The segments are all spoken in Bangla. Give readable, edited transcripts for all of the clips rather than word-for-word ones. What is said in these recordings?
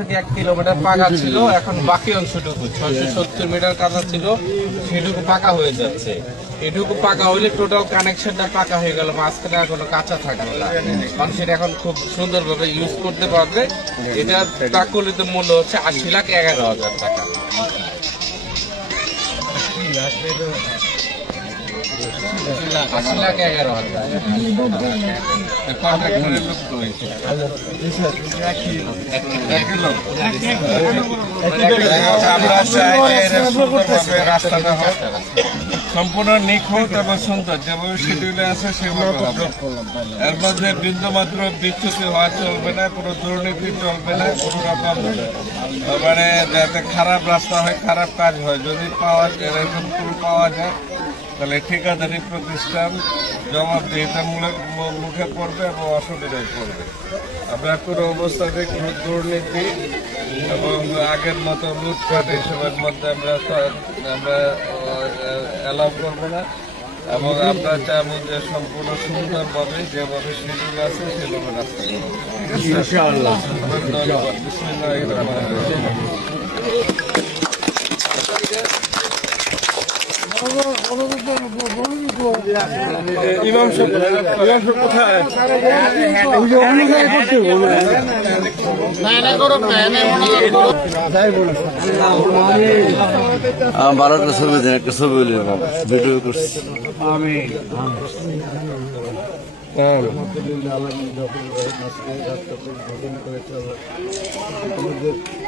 থেকে 1 কিলোমিটার পাকা ছিল, এখন বাকি অংশটুকু 670 মিটার কাঁচা ছিল, সেটুকু পাকা হয়ে যাচ্ছে। এটুকু পাকা হইলে টোটাল কানেকশনটা পাকা হয়ে গেল, মাঝখানে আর কোনো কাঁচা থাকবে না, মানুষ এটা এখন খুব সুন্দরভাবে ইউজ করতে পারবে। এটার প্রাকলিত মূল্য হচ্ছে 80,11,000 টাকা। 80,11,000 রাস্তাটা হোক সম্পূর্ণ নিখুঁত এবং সুন্দর, যেভাবে শিডিউলে আছে সেভাবে হবে। এর মধ্যে বিন্দুমাত্র বিচ্যুতি হওয়া চলবে না, কোনো দুর্নীতি চলবে না, কোনো রকম মানে যাতে খারাপ রাস্তা হয়, খারাপ কাজ হয়, যদি এরকম পাওয়া যায় তাহলে ঠিকাদারি প্রতিষ্ঠান জবাবদিহিতামূলক মুখে পড়বে এবং অসুবিধায় পড়বে। আমরা কোনো অবস্থাতে কোনো দুর্নীতি এবং আগের মতো লুটপাট এসবের মধ্যে আমরা অ্যালাউ করবো না, এবং আমরা চাইবো যে সম্পূর্ণ সুন্দরভাবে যেভাবে শিডিউল আছে সেভাবে রাস্তা ইনশাআল্লাহ। ধন্যবাদ। বিসমিল্লাহির রহমানির রহিম। ইমাম সাহেব কোথায়? বারোটা ছবি দেন, একটা ছবি ভিডিও করছি।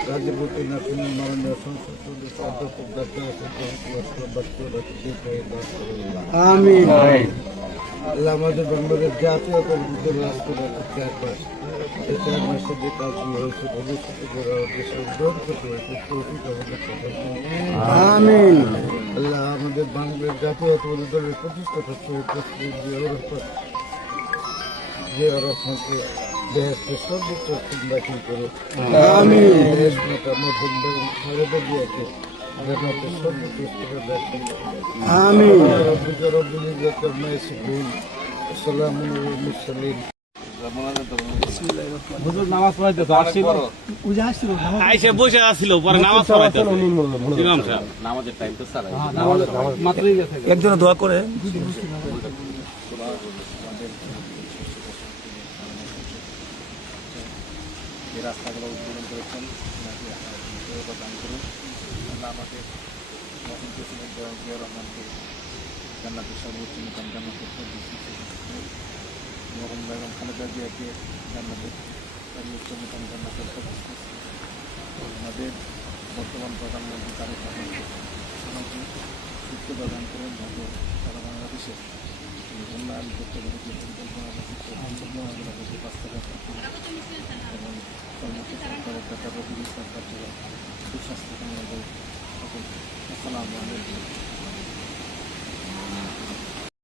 রাজ্যপতি মাননীয় সংসদ সদস্য অধ্যাপক আল্লাহ আমাদের বাংলাদেশ জাতীয়তার বিরুদ্ধে রাষ্ট্রের 4 মাস, এই 4 মাসে যে কাজগুলো হয়েছে ভবিষ্যতে করা দেশের উদ্যোগ করতে হয়েছে আমিন। আল্লাহ আমাদের বাংলাদেশ জাতীয়তাবাদী দলের প্রতিষ্ঠাতা রহমানকে দেশকে সর্বোচ্চ দাখিল করো আমিন। দেশ নেতা মধ্যে খালেদা জিয়াকে নামাজ পড়াইতে তো আসছিল, আইসে বসে আসছিল, পরে নামাজ পড়াইতে ইমাম সাহেব নামাজের টাইম তো স্যার মাত্রই গেছে। একজন দোয়া করে এই রাস্তাগুলো উদ্বোধন করেছেন, দান করুন। আল্লাহ আমাদের নতুন প্রেসিডেন্ট জিয়া রহমানকে জান্নাতের সর্বোচ্চ মুকাম জান্নাতের মরম বেগম খালেদা জিয়াকে জান্নাতের সর্বোচ্চ মুকাম জান্নাতের আমাদের বর্তমান প্রধানমন্ত্রী তারেক রহমানকে আমাকে সুস্থ প্রদান করেন, যাতে সারা বাংলাদেশে উন্নয়ন করতে পারে যে পরিকল্পনা বাস্তবায়ন এবং কর্মসূচি সরকারের টাকা প্রতিষ্ঠান কার্যকর সুস্বাস্থ্য কামনা করে সকলকে আসসালামু আলাইকুম।